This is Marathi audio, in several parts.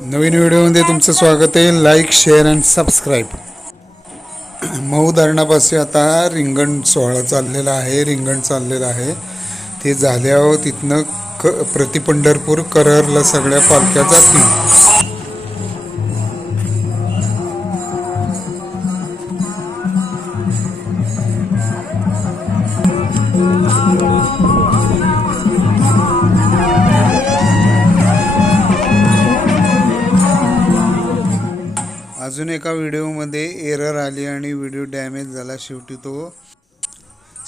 नवीन व्हिडिओमध्ये तुमचं स्वागत आहे. Like share and subscribe. मऊ धरणापासून आता रिंगण सोहळा चाललेला आहे. रिंगण चाललेलं आहे. ते झाल्यावर तिथनं प्रति पंढरपूर कररला सगळ्या पालख्या जातील. अजून एका व्हिडिओमध्ये एरर आली आणि व्हिडिओ डॅमेज झाला. शेवटी तो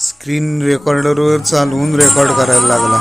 स्क्रीन रेकॉर्डरवर चालवून रेकॉर्ड करायला लागला.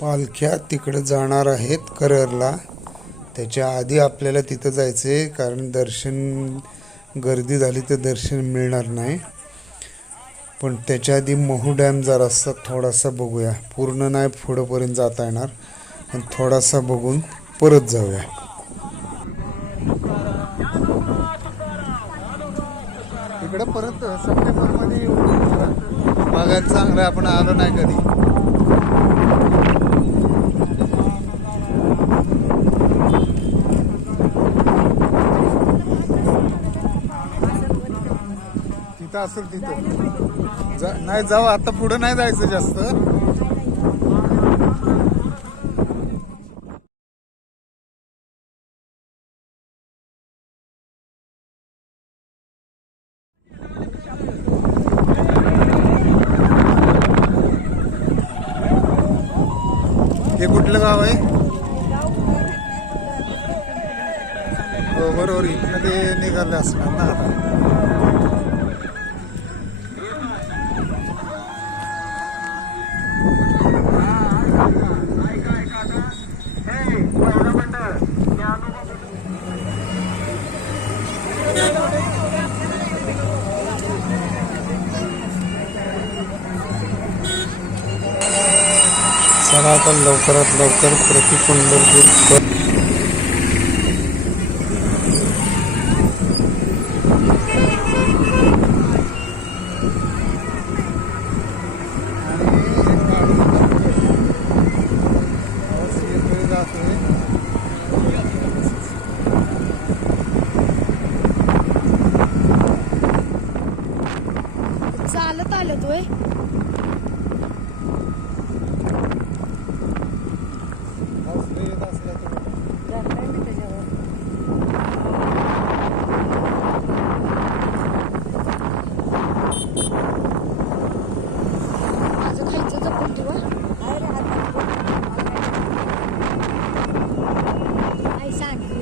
पालख्या तिकडे जाणार आहेत कररला. त्याच्या आधी आपल्याला तिथं जायचं आहे, कारण दर्शन गर्दी झाली तर दर्शन मिळणार नाही. पण त्याच्या आधी महू डॅम जरासा थोडासा बघूया. पूर्ण नाही पुढंपर्यंत जाता येणार, पण थोडासा बघून परत जाऊया. इकडे परत सप्टेंबरमध्ये बघायला चांगलं. आपण आलो नाही कधी. जिथं असेल तिथं नाही जाऊ, आता पुढे नाही जायचं जास्त. हे कुठलं गाव आहे? हो बरोबर, इथनं ते निघाले असणार ना आता. चला आता लवकरात लवकर प्रति पंढरपूर. चालत आलं तोय. माझं खायचं जपून ठेवा. आई सांगते.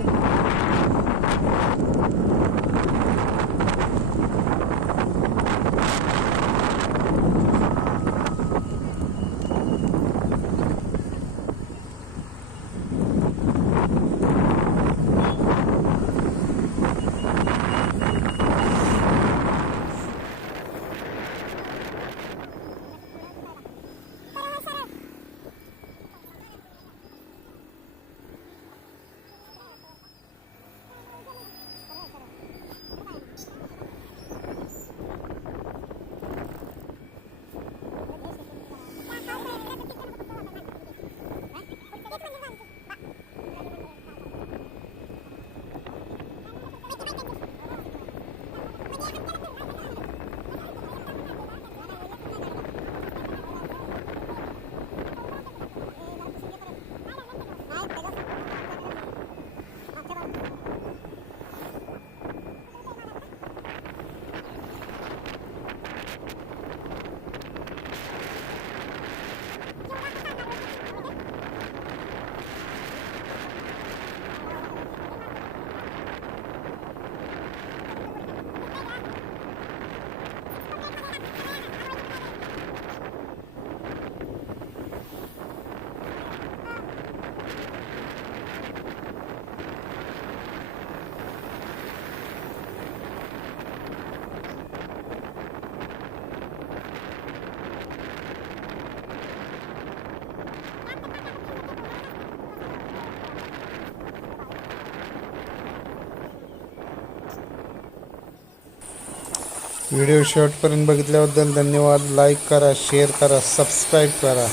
व्हिडिओ शेवटपर्यंत बघितल्याबद्दल धन्यवाद. लाईक करा, शेअर करा, सबस्क्राईब करा.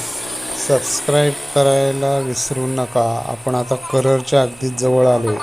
सबस्क्राईब करायला विसरू नका. आपण आता कररच्या अगदी जवळ आलो.